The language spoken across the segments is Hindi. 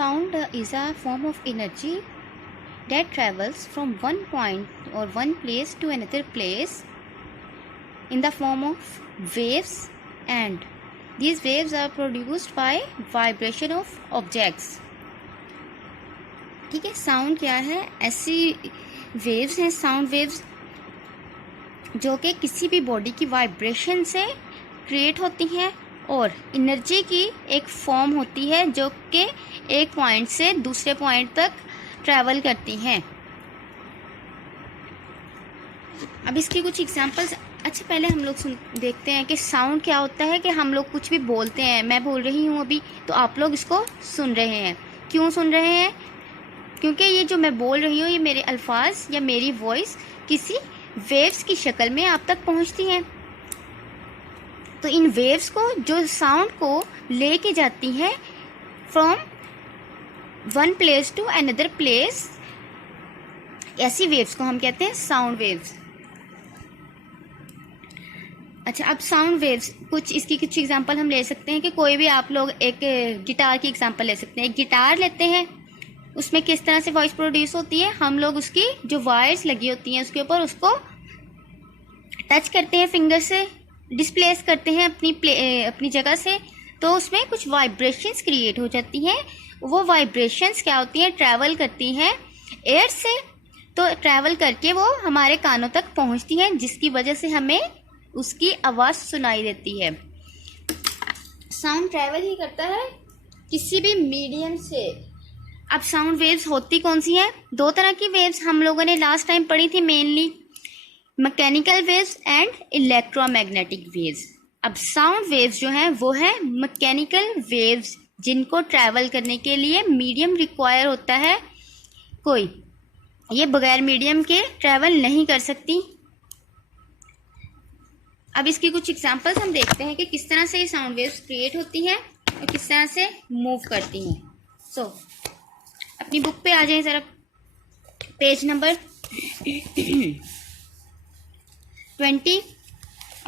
Sound is a form of energy that travels from one point or one place to another place in the form of waves, and these waves are produced by vibration of objects. ठीक है, साउंड क्या है? ऐसी वेव्स हैं, साउंड वेव्स, जो कि किसी भी बॉडी की वाइब्रेशन से क्रिएट होती हैं और एनर्जी की एक फॉर्म होती है जो कि एक पॉइंट से दूसरे पॉइंट तक ट्रैवल करती हैं. अब इसकी कुछ एग्जांपल्स. अच्छा, पहले हम लोग देखते हैं कि साउंड क्या होता है. कि हम लोग कुछ भी बोलते हैं, मैं बोल रही हूँ अभी, तो आप लोग इसको सुन रहे हैं. क्यों सुन रहे हैं? क्योंकि ये जो मैं बोल रही हूँ, ये मेरे अल्फाज या मेरी वॉइस किसी वेव्स की शक्ल में आप तक पहुँचती हैं. तो इन वेव्स को, जो साउंड को लेके जाती हैं from one place to another place, ऐसी वेव्स को हम कहते हैं साउंड वेव्स. अच्छा, अब साउंड वेव्स, इसकी कुछ एग्जांपल हम ले सकते हैं. कि कोई भी आप लोग एक गिटार की एग्जांपल ले सकते हैं. एक गिटार लेते हैं, उसमें किस तरह से वॉइस प्रोड्यूस होती है. हम लोग उसकी जो वायर्स लगी होती हैं उसके ऊपर उसको टच करते हैं, फिंगर से डिस्प्लेस करते हैं अपनी जगह से, तो उसमें कुछ वाइब्रेशंस क्रिएट हो जाती हैं. वो वाइब्रेशंस क्या होती हैं? ट्रैवल करती हैं एयर से. तो ट्रैवल करके वो हमारे कानों तक पहुंचती हैं, जिसकी वजह से हमें उसकी आवाज़ सुनाई देती है. साउंड ट्रैवल ही करता है किसी भी मीडियम से. अब साउंड वेव्स होती कौन सी हैं? दो तरह की वेव्स हम लोगों ने लास्ट टाइम पढ़ी थी, mainly mechanical waves and electromagnetic waves. अब साउंड वेव्स जो हैं वो है मैकेनिकल वेव्स, जिनको ट्रैवल करने के लिए मीडियम रिक्वायर होता है. कोई ये बगैर मीडियम के ट्रैवल नहीं कर सकती. अब इसकी कुछ एग्जांपल्स हम देखते हैं कि किस तरह से ये साउंड वेव्स क्रिएट होती हैं और किस तरह से मूव करती हैं. सो अपनी बुक पे आ जाएं ज़रा, page number 20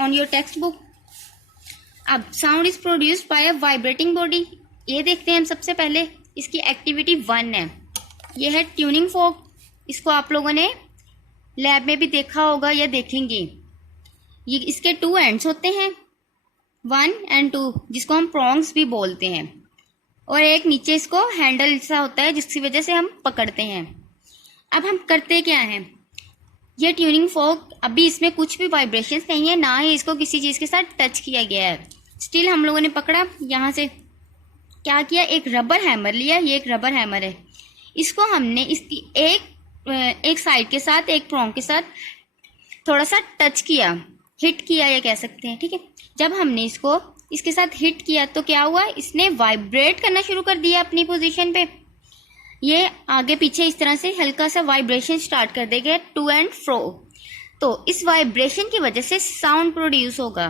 on your text book. अब sound is produced by a vibrating body. ये देखते हैं हम सबसे पहले. इसकी एक्टिविटी 1 है. ये है ट्यूनिंग फोक. इसको आप लोगों ने लैब में भी देखा होगा या देखेंगे. ये इसके 2 एंड्स होते हैं, 1 और 2, जिसको हम प्रॉन्ग्स भी बोलते हैं, और एक नीचे इसको हैंडल सा होता है जिसकी वजह से हम पकड़ते हैं. अब हम करते क्या हैं? ये ट्यूनिंग फोक, अभी इसमें कुछ भी वाइब्रेशंस नहीं है, ना ही इसको किसी चीज़ के साथ टच किया गया है. स्टिल हम लोगों ने पकड़ा, यहाँ से क्या किया, एक रबर हैमर लिया. ये एक रबर हैमर है. इसको हमने इसकी एक साइड के साथ, एक प्रॉन्ग के साथ थोड़ा सा टच किया, हिट किया ये कह सकते हैं. ठीक है, जब हमने इसको इसके साथ हिट किया तो क्या हुआ, इसने वाइब्रेट करना शुरू कर दिया अपनी पोजीशन पे. ये आगे पीछे इस तरह से हल्का सा वाइब्रेशन स्टार्ट कर देगा, टू एंड फ्रो. तो इस वाइब्रेशन की वजह से साउंड प्रोड्यूस होगा.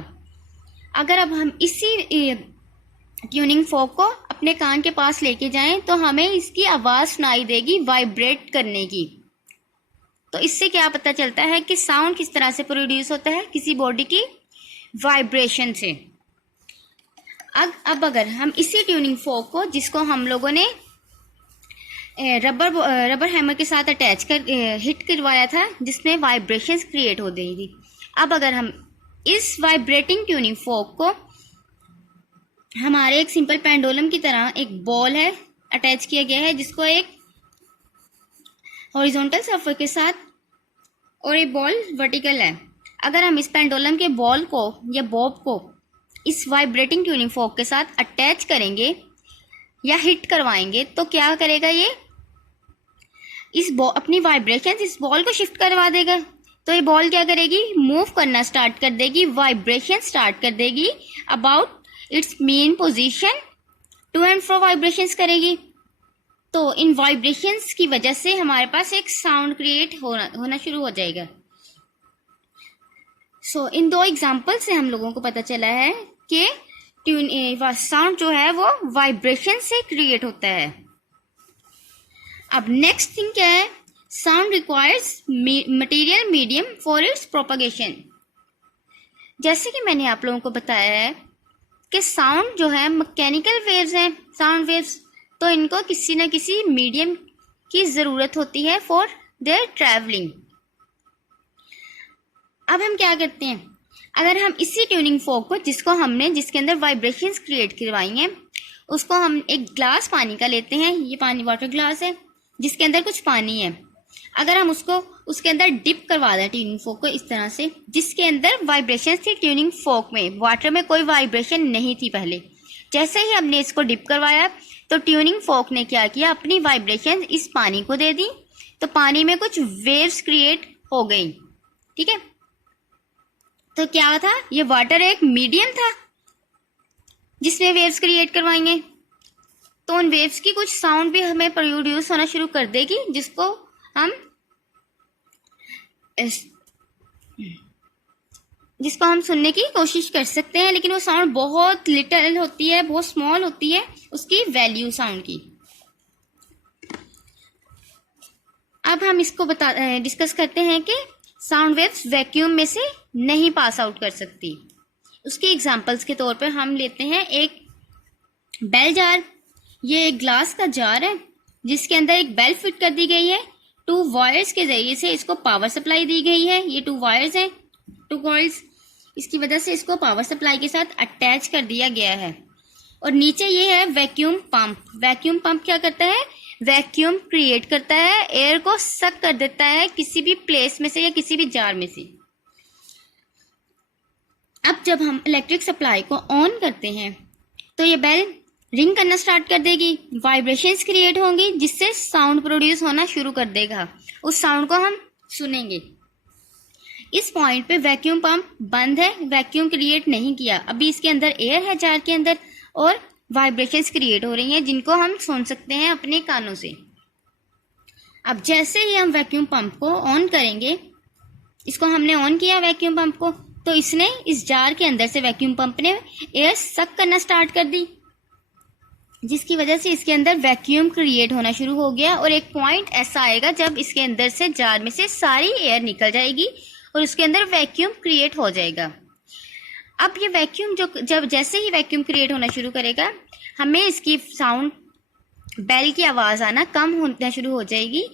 अगर अब हम इसी ट्यूनिंग फोक को अपने कान के पास लेके जाएं तो हमें इसकी आवाज़ सुनाई देगी वाइब्रेट करने की. तो इससे क्या पता चलता है कि साउंड किस तरह से प्रोड्यूस होता है? किसी बॉडी की वाइब्रेशन से. अब अगर हम इसी ट्यूनिंग फोक को, जिसको हम लोगों ने रबर हैमर के साथ अटैच कर हिट करवाया था, जिसमें वाइब्रेशंस क्रिएट हो गई थी, अब अगर हम इस वाइब्रेटिंग ट्यूनिंग फोक को हमारे एक सिंपल पेंडुलम की तरह, एक बॉल है अटैच किया गया है, जिसको एक हॉरिजॉन्टल सर्फेस के साथ, और ये बॉल वर्टिकल है. अगर हम इस पेंडुलम के बॉल को या बॉब को इस वाइब्रेटिंग ट्यूनिंग फोक के साथ अटैच करेंगे या हिट करवाएंगे तो क्या करेगा, ये अपनी वाइब्रेशन इस बॉल को शिफ्ट करवा देगा. तो ये बॉल क्या करेगी, मूव करना स्टार्ट कर देगी, वाइब्रेशन स्टार्ट कर देगी about its mean position, to and fro vibrations करेगी. तो इन वाइब्रेशंस की वजह से हमारे पास एक साउंड क्रिएट होना शुरू हो जाएगा. सो इन 2 एग्जाम्पल से हम लोगों को पता चला है कि साउंड जो है वो वाइब्रेशन से क्रिएट होता है. अब नेक्स्ट थिंग क्या है? Sound requires material medium for its propagation. जैसे कि मैंने आप लोगों को बताया है कि साउंड जो है मैकेनिकल वेव्स हैं, साउंड वेव्स, तो इनको किसी न किसी मीडियम की ज़रूरत होती है फॉर देयर ट्रैवलिंग। अब हम क्या करते हैं, अगर हम इसी ट्यूनिंग फोक को जिसके अंदर वाइब्रेशंस क्रिएट करवाई हैं, उसको हम एक ग्लास पानी का लेते हैं, ये पानी वाटर ग्लास है जिसके अंदर कुछ पानी है। अगर हम उसके अंदर डिप करवा दें ट्यूनिंग फोक को इस तरह से, जिसके अंदर वाइब्रेशन थी ट्यूनिंग फोक में, वाटर में कोई वाइब्रेशन नहीं थी पहले, जैसे ही हमने इसको डिप करवाया तो ट्यूनिंग फोक ने क्या किया, अपनी वाइब्रेशन इस पानी को दे दी, तो पानी में कुछ वेव्स क्रिएट हो गई। ठीक है, तो क्या था, ये वाटर एक मीडियम था जिसमें वेव्स क्रिएट करवाएंगे, तो उन वेव्स की कुछ साउंड भी हमें प्रोड्यूस होना शुरू कर देगी, जिसको हम सुनने की कोशिश कर सकते हैं, लेकिन वो साउंड बहुत लिटिल होती है, बहुत स्मॉल होती है उसकी वैल्यू साउंड की। अब हम इसको डिस्कस करते हैं कि साउंड वेव्स वैक्यूम में से नहीं पास आउट कर सकती। उसके एग्जांपल्स के तौर पे हम लेते हैं एक बेल जार। ये एक ग्लास का जार है जिसके अंदर एक बेल फिट कर दी गई है, 2 वायर्स के जरिए से इसको पावर सप्लाई दी गई है। ये 2 वायर्स हैं, 2 कॉइल्स, इसकी वजह से इसको पावर सप्लाई के साथ अटैच कर दिया गया है। और नीचे ये है वैक्यूम पंप। वैक्यूम पंप क्या करता है, वैक्यूम क्रिएट करता है, एयर को सक कर देता है किसी भी प्लेस में से या किसी भी जार में से। अब जब हम इलेक्ट्रिक सप्लाई को ऑन करते हैं तो ये बेल रिंग करना स्टार्ट कर देगी, वाइब्रेशंस क्रिएट होंगी जिससे साउंड प्रोड्यूस होना शुरू कर देगा, उस साउंड को हम सुनेंगे। इस पॉइंट पे वैक्यूम पंप बंद है, वैक्यूम क्रिएट नहीं किया, अभी इसके अंदर एयर है जार के अंदर और वाइब्रेशंस क्रिएट हो रही हैं जिनको हम सुन सकते हैं अपने कानों से। अब जैसे ही हम वैक्यूम पंप को ऑन करेंगे, इसको हमने ऑन किया वैक्यूम पंप को, तो इसने इस जार के अंदर से वैक्यूम पंप ने एयर सक करना स्टार्ट कर दी, जिसकी वजह से इसके अंदर वैक्यूम क्रिएट होना शुरू हो गया। और एक पॉइंट ऐसा आएगा जब इसके अंदर से जार में से सारी एयर निकल जाएगी और उसके अंदर वैक्यूम क्रिएट हो जाएगा। अब ये वैक्यूम जैसे ही वैक्यूम क्रिएट होना शुरू करेगा, हमें इसकी साउंड बेल की आवाज़ आना कम होना शुरू हो जाएगी।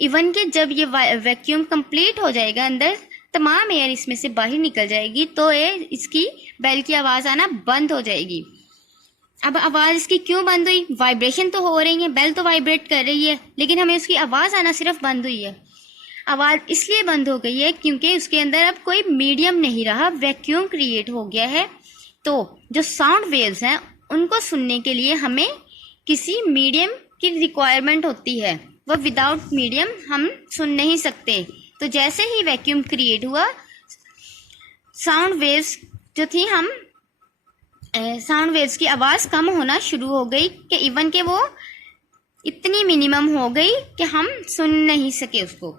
इवन कि जब ये वैक्यूम कंप्लीट हो जाएगा, अंदर तमाम एयर इसमें से बाहर निकल जाएगी, तो इसकी बेल की आवाज़ आना बंद हो जाएगी। अब आवाज़ इसकी क्यों बंद हुई, वाइब्रेशन तो हो रही है, बेल तो वाइब्रेट कर रही है, लेकिन हमें उसकी आवाज़ आना सिर्फ बंद हुई है। आवाज़ इसलिए बंद हो गई है क्योंकि उसके अंदर अब कोई मीडियम नहीं रहा, वैक्यूम क्रिएट हो गया है। तो जो साउंड वेव्स हैं उनको सुनने के लिए हमें किसी मीडियम की रिक्वायरमेंट होती है, वो विदाउट मीडियम हम सुन नहीं सकते। तो जैसे ही वैक्यूम क्रिएट हुआ, साउंड वेव्स जो थी साउंड वेव्स की आवाज़ कम होना शुरू हो गई कि इवन के वो इतनी मिनिमम हो गई कि हम सुन नहीं सके उसको।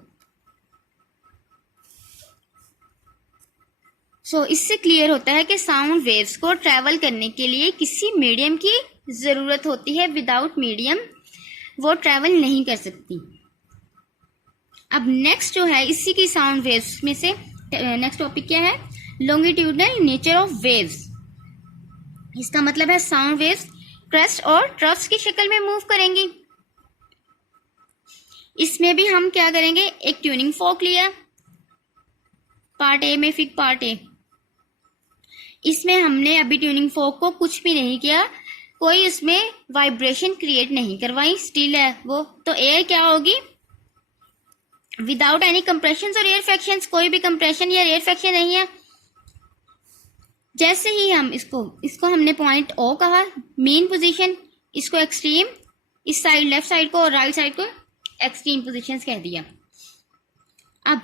इससे क्लियर होता है कि साउंड वेव्स को ट्रैवल करने के लिए किसी मीडियम की ज़रूरत होती है, विदाउट मीडियम वो ट्रैवल नहीं कर सकती। अब नेक्स्ट जो है इसी की साउंड वेव्स में से नेक्स्ट टॉपिक क्या है, लॉन्गिट्यूडनल नेचर ऑफ वेव्स। इसका मतलब है साउंड वेव्स क्रेस्ट और ट्रफ्स की शक्ल में मूव करेंगी। इसमें भी हम क्या करेंगे, एक ट्यूनिंग फोक लिया, पार्ट ए में फिक पार्ट ए, इसमें हमने अभी ट्यूनिंग फोक को कुछ भी नहीं किया, कोई उसमें वाइब्रेशन क्रिएट नहीं करवाई, स्टिल है वो। तो एयर क्या होगी, विदाउट एनी कंप्रेशन और एयर फ्रैक्शंस, कोई भी कंप्रेशन या एयर फ्रैक्शन नहीं है। जैसे ही हम इसको हमने पॉइंट ओ कहा, मेन पोजीशन, इसको एक्सट्रीम, इस साइड लेफ्ट साइड को और राइट साइड को एक्सट्रीम पोजीशंस कह दिया। अब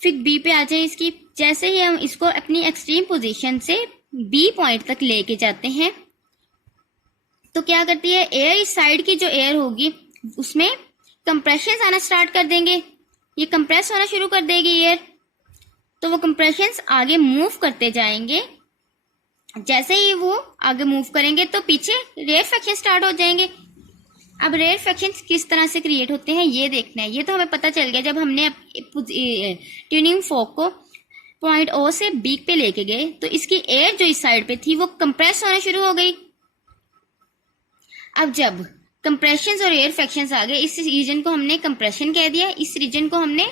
फिर बी पे आ जाए इसकी, जैसे ही हम इसको अपनी एक्सट्रीम पोजीशन से बी पॉइंट तक लेके जाते हैं, तो क्या करती है, एयर इस साइड की जो एयर होगी उसमें कंप्रेशंस आना स्टार्ट कर देंगे, ये कंप्रेस होना शुरू कर देगी एयर, तो वो कंप्रेशंस आगे मूव करते जाएंगे। जैसे ही वो आगे मूव करेंगे तो पीछे रेयर फ्रैक्शन स्टार्ट हो जाएंगे। अब रेयर फ्रैक्शन किस तरह से क्रिएट होते हैं ये देखना है, ये तो हमें पता चल गया जब हमने ट्यूनिंग फोक को पॉइंट ओ से बी पे लेके गए, तो इसकी एयर जो इस साइड पे थी वो कंप्रेस होना शुरू हो गई। अब जब कंप्रेशंस और रेयर फ्रैक्शंस आ गए। इस रीजन को हमने कंप्रेशन कह दिया, इस रीजन को हमने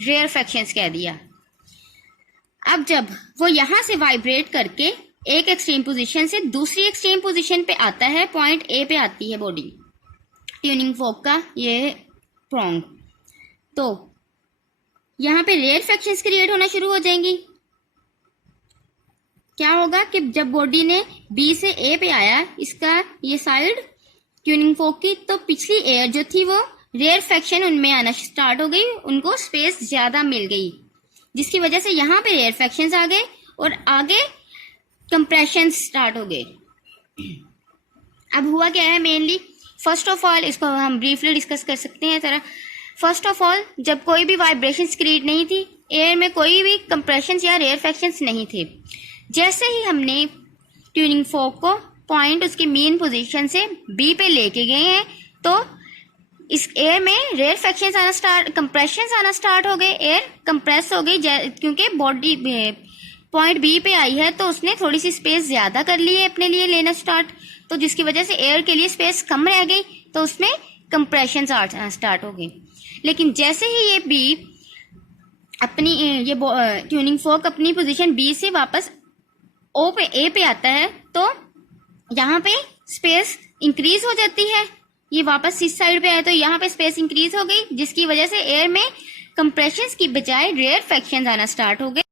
रेयर फ्रैक्शंस कह दिया। अब जब वो यहां से वाइब्रेट करके एक एक्सट्रीम पोजीशन से दूसरी एक्सट्रीम पोजीशन पे आता है, पॉइंट ए पे आती है बॉडी, ट्यूनिंग फोक का ये प्रोंग, तो यहाँ पे रेयर फ्रैक्शंस क्रिएट होना शुरू हो जाएंगी। क्या होगा कि जब बॉडी ने बी से ए पे आया, इसका ये साइड ट्यूनिंग फोक की, तो पिछली एयर जो थी वो रेयर फ्रैक्शन उनमें आना स्टार्ट हो गई, उनको स्पेस ज्यादा मिल गई, जिसकी वजह से यहाँ पे रेयर फ्रैक्शंस आ गए और आगे कंप्रेशन स्टार्ट हो गए। अब हुआ क्या है मेनली, फर्स्ट ऑफ ऑल इसको हम ब्रीफली डिस्कस कर सकते हैं जरा। फर्स्ट ऑफ ऑल, जब कोई भी वाइब्रेशन क्रिएट नहीं थी, एयर में कोई भी कंप्रेशन या रेयर फ्रैक्शंस नहीं थे, जैसे ही हमने ट्यूनिंग फोक को पॉइंट उसकी मेन पोजीशन से बी पे लेके गए हैं, तो इस एयर में रेयर फ्रैक्शंस आना स्टार्ट, कंप्रेशंस आना स्टार्ट हो गए, एयर कंप्रेस हो गई, क्योंकि बॉडी पॉइंट बी पे आई है तो उसने थोड़ी सी स्पेस ज्यादा कर ली है अपने लिए लेना स्टार्ट, तो जिसकी वजह से एयर के लिए स्पेस कम रह गई, तो उसमें कंप्रेशन स्टार्ट हो गई। लेकिन जैसे ही ये बी अपनी ये ट्यूनिंग फोक अपनी पोजीशन बी से वापस ओ पे ए पे आता है, तो यहाँ पे स्पेस इंक्रीज हो जाती है, ये वापस इस साइड पे आए तो यहाँ पे स्पेस इंक्रीज हो गई, जिसकी वजह से एयर में कंप्रेशंस की बजाय रेयर फ्रैक्शंस आना स्टार्ट हो गए।